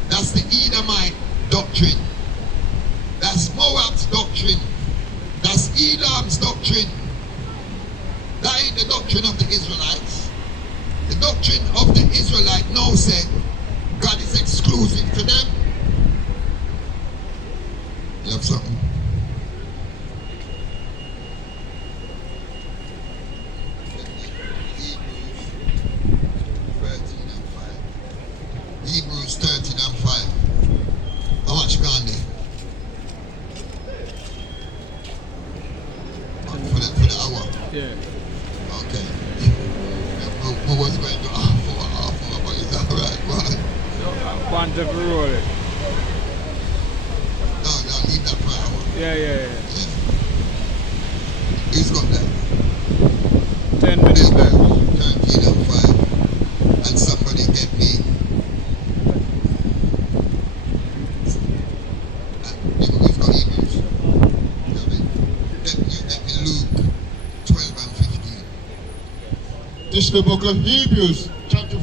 That's the Edomite doctrine. That's Moab's doctrine. That's Elam's doctrine. That ain't the doctrine of the Israelites. The doctrine of the Israelite knows that God is exclusive to them. You have something? Hebrews 13 and 5. How much gone there? For the hour? Yeah. Okay. What was going to half hour, but it's alright, go on. Bunch of rolling. No, leave that for an hour. Yeah. Who's got that? 10 minutes left. 13 and 5. And somebody get me. Who's got Hebrews? Get me Luke 12 and 15. This is the book of Hebrews, chapter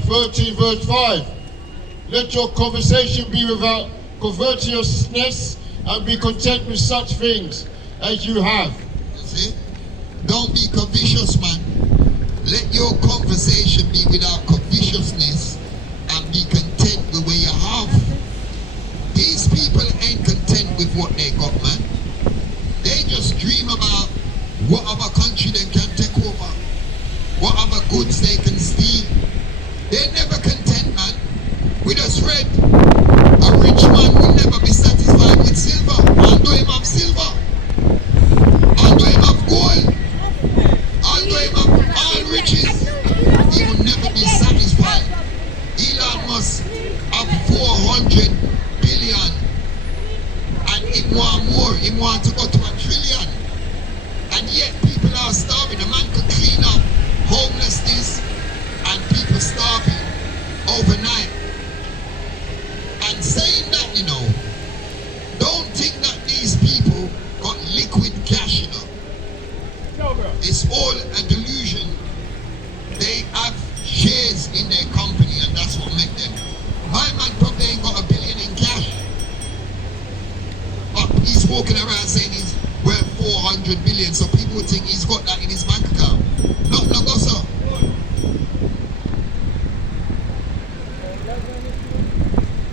13, verse 5. Let your conversation be without covetousness and be content with such things as you have. You see? Don't be covetous, man. Let your conversation be without covetousness and be content with what you have. These people ain't content with what they got, man. They just dream about what other country they can take over, what other goods they can steal. They're never content, man. We just read, a rich man will never be satisfied with silver. Although him have silver, although him have gold, although him have all riches, he will never be satisfied. Elon Musk have 400 billion and he want more. He want to go to 1 trillion. And yet people are starving. A man could clean up homelessness and people starving overnight. And saying that, you know, don't think that these people got liquid cash, you know. It's all a delusion. They have shares in their company and that's what make them. My man probably ain't got $1 billion in cash. But he's walking around saying he's worth 400 billion, so people would think he's got that in his bank account. No, go sir.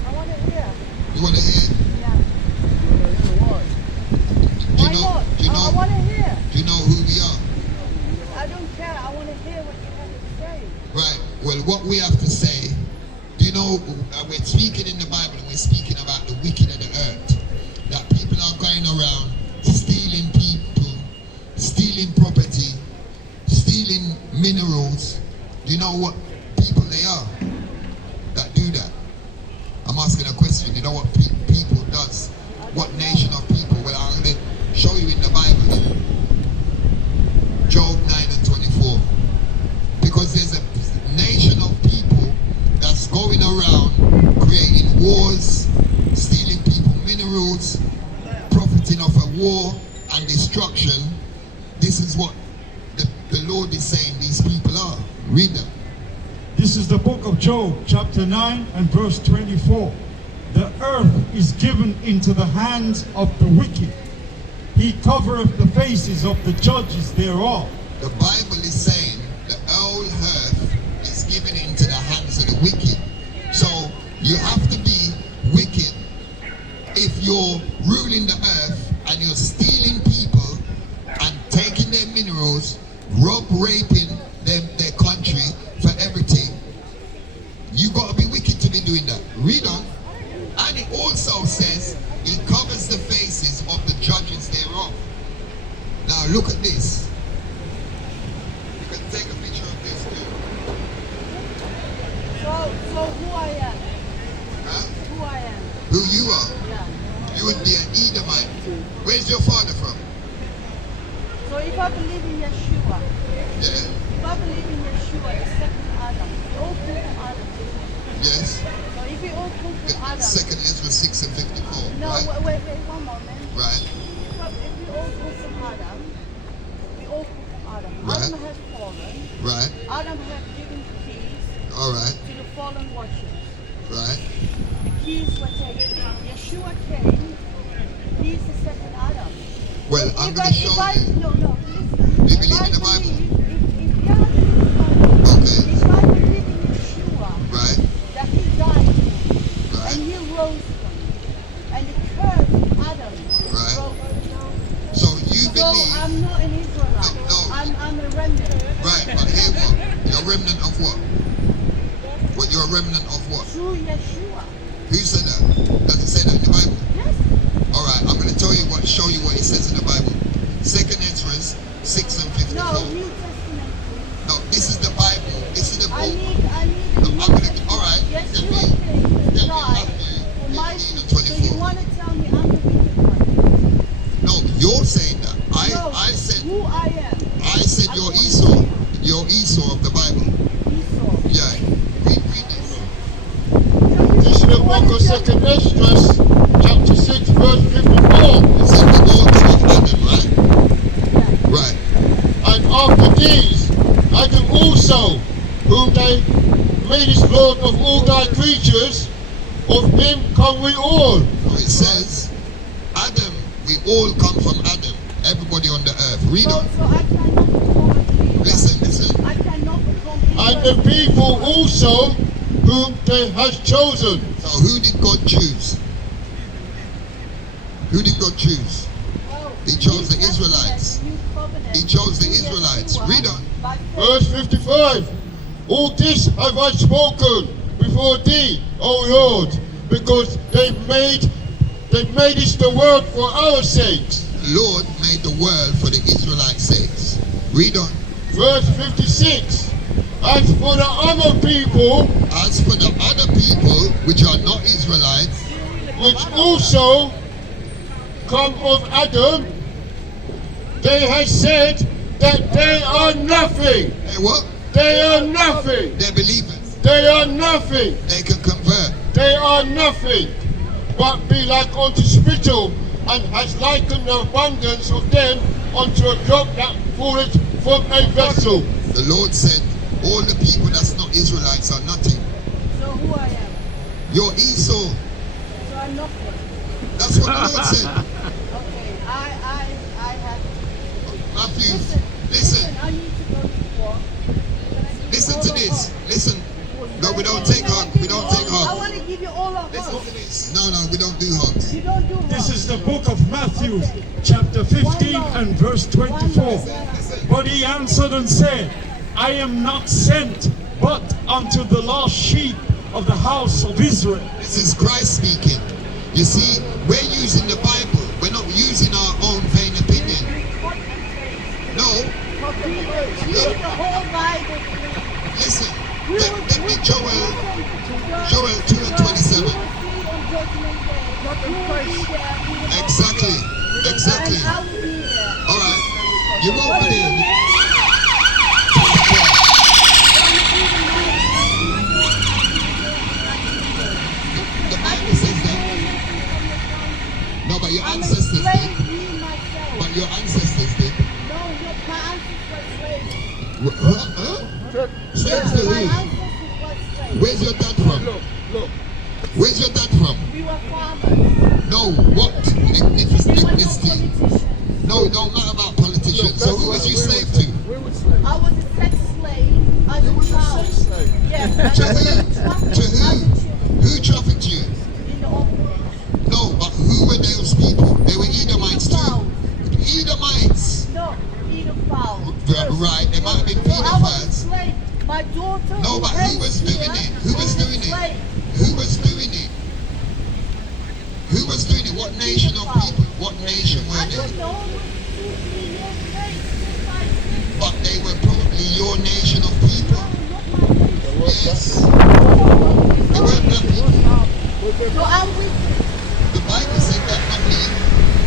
I want to hear. You want to hear? Yeah. Why not? I want to hear. Do you know who we are? I don't care. I want to hear what you have to going around stealing people, stealing property, stealing minerals. Do you know what people they are that do that? I'm asking a question. You know what people does? What nation of people? Well, I'm going to show you in the Bible here. Job 9 and 24. Because there's a nation of people that's going around creating wars, stealing people minerals, profiting off a war and destruction. This is what the Lord is saying these people are. Read that. This is the book of Job, chapter 9 and verse 24. The earth is given into the hands of the wicked. He covereth the faces of the judges thereof. The Bible is saying the whole earth is given into the hands of the wicked. So you have to be wicked if you're ruling the earth and you're stealing people and taking their minerals, raping their country for everything. You got to be wicked to be doing that. Read on. And it also says he covers the faces of the judges thereof. Now look at this. You can take a picture of this too. So who I am? Huh? Who I am? Who you are? Yeah. You would be an Edomite. Where's your father from? So if I believe in Yeshua, Yeah. if I believe in Yeshua, the second Adam, we all come from Adam. Yes. So if we all come from Adam, Second Ezra 6 and 54. no, Right? wait, one moment. Right. If we all come from Adam, we all come from Adam. Right. Adam has fallen. Right. Adam has given the keys All right. to the fallen watchers. Right. The keys were taken. Yeshua came. He's the second Adam. Well, I'm going to show you. No, listen. You believe in the Bible? If I believe in Yeshua, Right. that he died for, Right. and he rose from, and the curse of Adam Right. broke. So you So believe. I'm not an Israelite. No. I'm a remnant. Right. But hear what? You're a remnant of what? What? You're a remnant of what? Through Yeshua. Who said that? Does it say that in the Bible? Yes. All right. I'm going to tell you what. Show you what it says in the Bible. Second Ezra 6 and 54. No, New Testament. No, this is the Bible. This is the I book. need No, the New I'm gonna. Testament. All right. Yeshua Let me. came to Let me die Matthew for my 15 and sin. So you 24. want to tell me I'm the wicked one? No, you're saying that. No, I said. who I am. I said you're Esau. You're Esau of the Bible. Esau. Yeah. Read this. This is the book of Second Esdras, chapter 6, verse 54. It said the daughters of Adam, right? Right. And after these, Adam also, whom they madest Lord of all thy creatures, of him come we all. So it says, Adam, we all come from Adam. Everybody on the earth. Read on. So I cannot become a believer. Listen. I cannot become And the people also, whom they has chosen. So who did God choose? Who did God choose? He chose the Israelites. He chose the Israelites. Read on. Verse 55. All this have I spoken before thee, O Lord, because they made this the word for our sakes. The Lord made the world for the Israelites' sakes. Read on. Verse 56. As for the other people, As for the other people which are not Israelites, which also come of Adam, they have said that they are nothing. hey, what? They are nothing. They're believers. They are nothing. They can convert. They are nothing, but be like unto spittle, and has likened the abundance of them unto a drop that falleth from a vessel. The Lord said, all the people that's not Israelites are nothing. So who I am? You're Esau. So I'm nothing. That's what the Lord said. Okay, I have. Matthew, Listen, listen. I need to go to work. Can I give you Listen all to a this. hug? Listen. No, we don't take hug. We don't take I hug. want to give you all a Listen hug. to this. No, we don't do hugs. You don't do This hugs. is the book of Matthew, chapter 15 and verse 24. But he answered and said, I am not sent but unto the lost sheep of the house of Israel. This is Christ speaking. You see, we're using the Bible. We're not using Read the whole Bible, please. Listen, You let will- me you- Joel listen, Joel 2 and you 27. will see on Judgment Day. You will be there. We will not be Exactly. there. Exactly. And I will be there. All right. You won't What's be your there. name? The Bible says that. No, but your I'm a ancestors did. slave, me, myself. But your ancestors did. No, my ancestors were slaves. Huh? Slaves to My who? ancestors were slaves. Where's your dad from? Look. Where's your dad from? We were farmers. No, what? They were no Ethnicity. politicians. No, it don't matter about politicians. So who was you slave to? I was a sex slave as a child. Yes, and To I was who? trafficked To as a who? child Who trafficked you? in the orphanage. No, but who were those people? They were Edomites too. Pedophiles. Edomites. No, pedophiles. Right, they might have been So I was a pedophiles. slave. My daughter No, but who was here doing it? Who was is a doing it? slave. Who was doing it? Who was doing it? What nation of people? What nation were I they? don't know. 2, 3 years straight, 5, 6. But they were probably your nation of people. No, not my nation. Yes. They weren't black people. So I'm wicked. The Bible said that not me.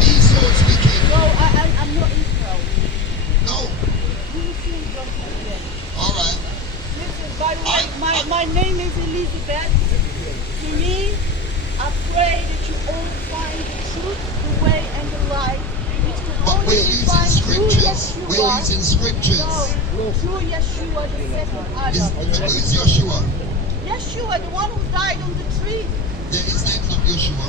Esau's wicked. No, I'm not Israel. No. You will see in Judgment Day. Alright. Listen, by the way, my name is Elizabeth. To me, I pray that you all find the truth, the way, and the light. Which can But only we're be using found through scriptures. We're Yeshua. using scriptures. No, through Yeshua, the second Adam. Who's Joshua? Yeshua, the one who died on the tree. Yeah, his name's not Joshua.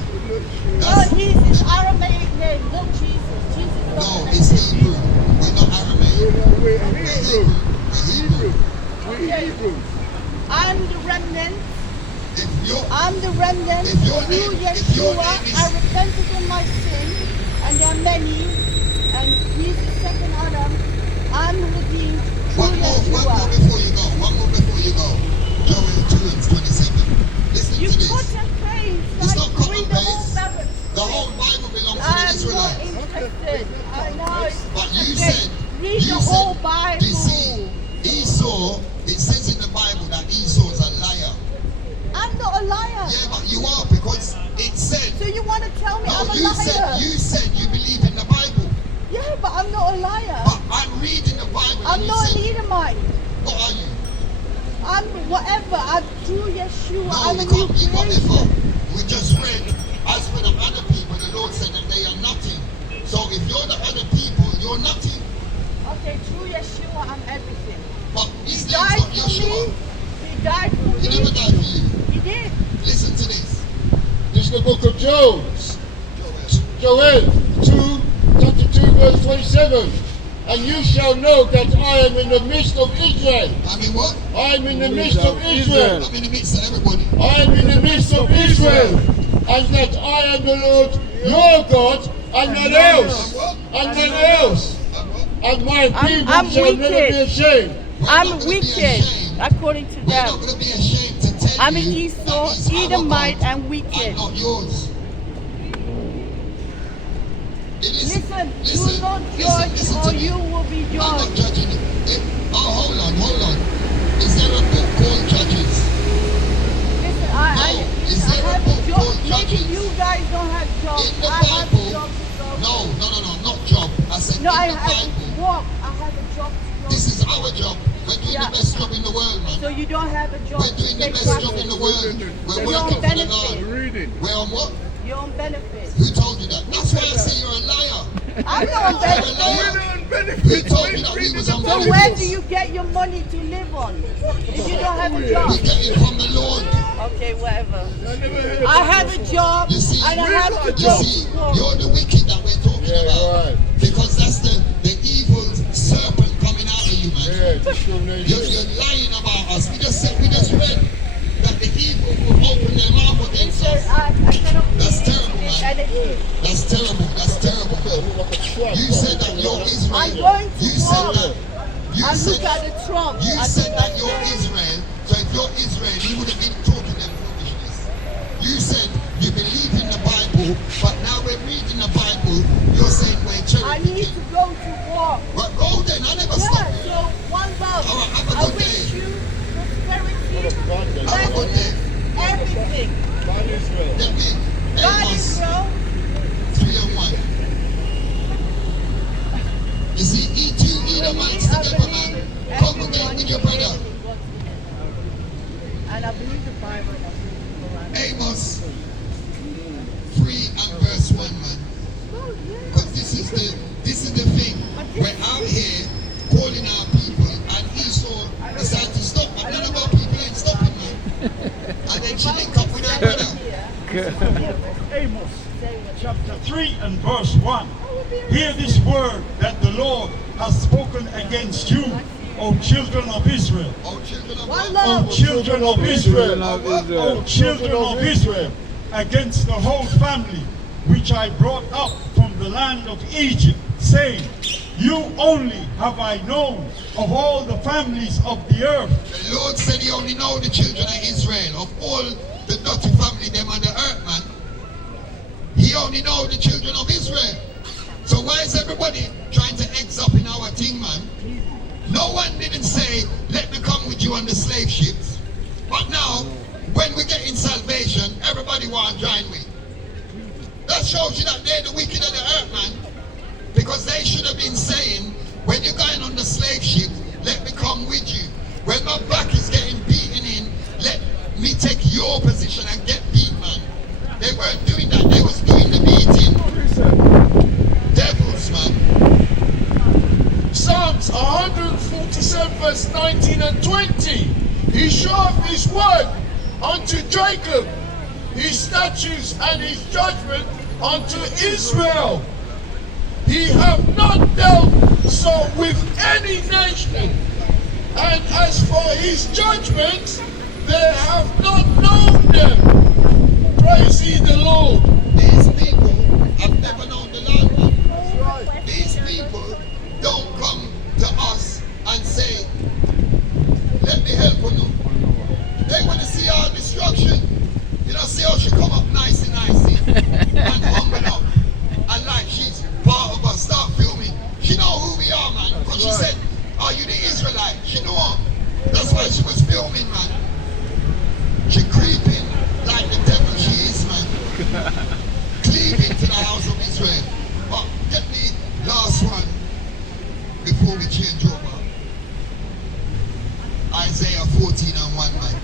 No, That's, he's his Aramaic name, not Jesus. Jesus is not no, the it's name. Hebrew. We're not Aramaic. We're Hebrew. We're Hebrew. I'm the remnant. If you're, I'm the remnant. If your Through name- if your Yeshua, name is- I repented of my sin, and there are many, and he's the second Adam. I'm redeemed through one more Yeshua. before you go. One more before you go. Joel 2 and 27. Listen You to this. cut and paste. It's Like, not cut read and the whole paste. Bible. The whole Bible belongs to the I'm not Israelites. interested. I know it's But cut you and said, paste. Read the whole Bible. you see, Esau, it says in the Bible that Esau is a liar. I'm not a liar. Yeah, but you are, because it said, So you want to tell me no, I'm a you liar? said you believe in the Bible. Yeah, but I'm not a liar. But I'm reading the Bible and I'm you not said, an Edomite. what are you? I'm whatever. I'm through Yeshua. No, I'm a you new can't be whatever. creation. We just read, as for the other people, the Lord said that they are nothing. So if you're the other people, you're nothing. Okay, through Yeshua, I'm everything. But He his died name's not for Yeshua. me. He died for He never me. died for you. He did. Listen to this. This is the book of Joel. Joel 2, chapter 2, verse 27. And you shall know that I am in the midst of Israel. I mean what? I am in the midst of Israel. I'm in the midst of everybody. I am in the midst of Israel. And that I am the Lord your God, and none else. And none else. And my people I'm shall never be wicked. ashamed. We're not I'm gonna be wicked, ashamed. according to We're not them. going to be ashamed to tell I'm an you Esau, that he's our Edomite, God and wicked. and not yours. Listen, do listen, not listen, judge, listen or to me. you will be I'm not judged. judging you. Hold on. Is there a book called Judges? Listen, I is there a have book a job. called Maybe Judges? you guys don't have jobs. In the I have a Bible? job to go. No, not job. I said No, in I the have Bible. work. I have a job to go. This is our job. We're doing Yeah. the best job in the world, man. So you don't have a job We're to doing the take best job practice. in the world. We're You're on working for the benefit. Lord. We're on what? You're on benefit. Who told you that? That's why I say you're a liar. I'm not on You're a benefit. liar. Who told you that we was on So where do you get your money to live on if you don't have a We job? get it from the Lord. Okay, whatever. I have a job You see, and I have to you go see, to work. you're the wicked that we're talking Yeah, about. right. Because that's the evil serpent coming out of you, man. Yeah, discrimination. You're lying about us. We just read that the evil will open their mouth against Listen, us. I cannot That's believe terrible, this man. energy. That's terrible. Man. You said that you're Israel. I'm going to You said walk that. You and said look at the Trump. You I said think that I'm you're going. Israel. So if you're Israel, you would have been talking them foolishness. You said you believe in the Bible, but now we're reading the Bible. You're saying we're cherry I need picking. to go to work. Well, go then. I never Yeah, stopped you. so one Israel. Then we God Amos Israel. 3:1. You see, eat you, eat a man, together, man. Congregate with your brother. And I believe the Bible. Amos 3 and verse 1, man. Because this is the thing. We're out here calling our people, and Esau decided to stop, but none of our people ain't stopping, man. And then she linked up with our brother. Amos chapter 3 and verse 1. Hear this word that the Lord has spoken against you, O children of Israel. Oh, children of One God. love. O children of Israel. Israel. O children of Israel, against the whole family which I brought up from the land of Egypt, saying, you only have I known of all the families of the earth. The Lord said he only know the children of Israel, of all the dirty family them on the earth, man. He only know the children of Israel. So why is everybody trying to X up in our thing, man? No one didn't say, let me come with you on the slave ships. But now, when we get in salvation, everybody want to join me. That shows you that they're the wicked of the earth, man. Because they should have been saying, when you're going on the slave ship, let me come with you. When my back is getting beaten in, let me take your position and get beat, man. They weren't doing that. They was doing the beating. Devils, man. Psalms 147 verse 19 and 20. He showeth his word unto Jacob, his statutes and his judgment unto Israel. He hath not dealt so with any nation, and as for his judgments, they have not known them. Praise ye the Lord. These people have never known the Lord, man. These people don't come to us and say, let me help you. They want to see our destruction. You know, see how she come up nicey and humble up. And like she's part of us, start filming. She know who we are, man. Because she said, are you the Israelite? She know. That's why she was filming, man. She creeping like the devil she is, man. Cleaving to the house of Israel. But get me last one before we change over. Isaiah 14 and 1, man.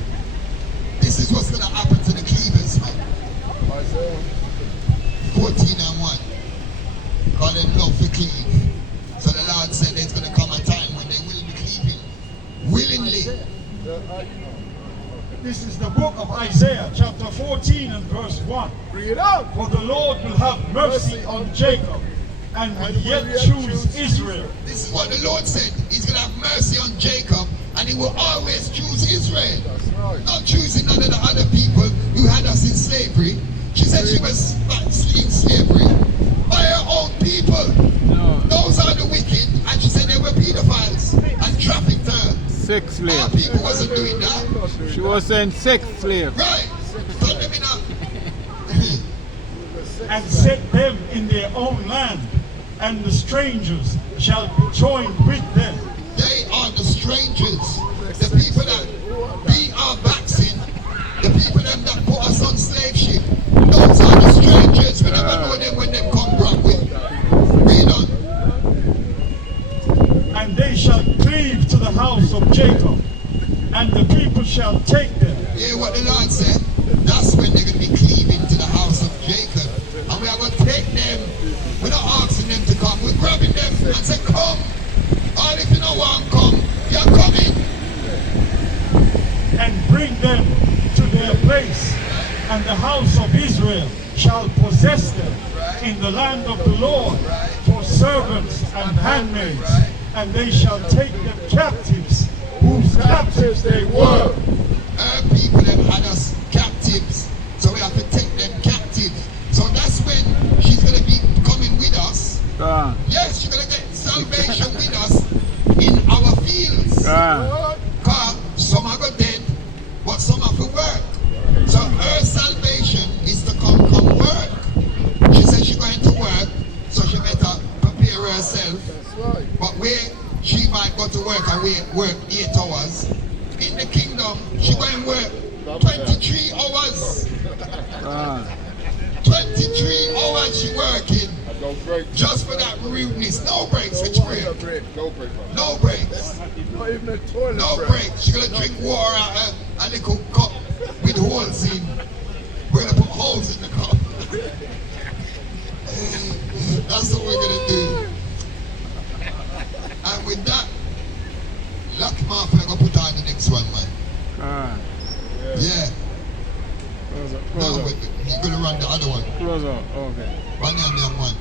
This is what's going to happen to the cleavers, man. Isaiah 14 and 1. Call them love for cleave. So the Lord said there's going to come a time when they will be cleaving willingly. This is the book of Isaiah chapter 14 and verse 1. Bring it out. For the Lord will have mercy on Jacob and will yet choose Israel. This is what the Lord said. He's going to have mercy on Jacob and he will always choose Israel. That's right. Not choosing none of the other people who had us in slavery. She said she was in slavery by her own people. No. Those are the wicked. And she said they were pedophiles and trafficked her. Sex Our slave. people wasn't doing that. She was saying sex slave. Right. Don't let me know. And set them in their own land, and the strangers shall be joined with them. They are the strangers. The people that beat our backs in. The people them that put us on slave ship. Those are the strangers. We never know them when they come back with. Read on. And they shall cleave to the house of Jacob, and the people shall take them. Hear what the Lord said? That's when they're going to be cleaving to the house of Jacob. And we are going to take them. We're not asking them to come. We're grabbing them and say, come. All if you don't want to come, you're coming. And bring them to their place, and the house of Israel shall possess them in the land of the Lord for servants and handmaids, and they shall take them captives, whose captives they were. Our people have had us captives, so we have to take them captive. So that's when she's going to be coming with us. Yes, she's going to get salvation with us in our fields. Because some are go dead, but some are for work. So her salvation is to come work. She said she's going to work, so she better prepare herself. That's right. But where she might go to work and we work 8 hours, in the kingdom down. She going work 23 hours. 23 hours she working. No break. Just for that rudeness. No breaks, which break? No break. No breaks. Not even a toilet No break. breaks. She gonna drink water out a little cup with holes in. We're gonna put holes in the cup. That's what we're gonna do. And with that, lock him off and I'm gonna put on the next one, man. Yeah. Close up, Now close up. you're gonna run the other one. Close up, okay. Run the other one.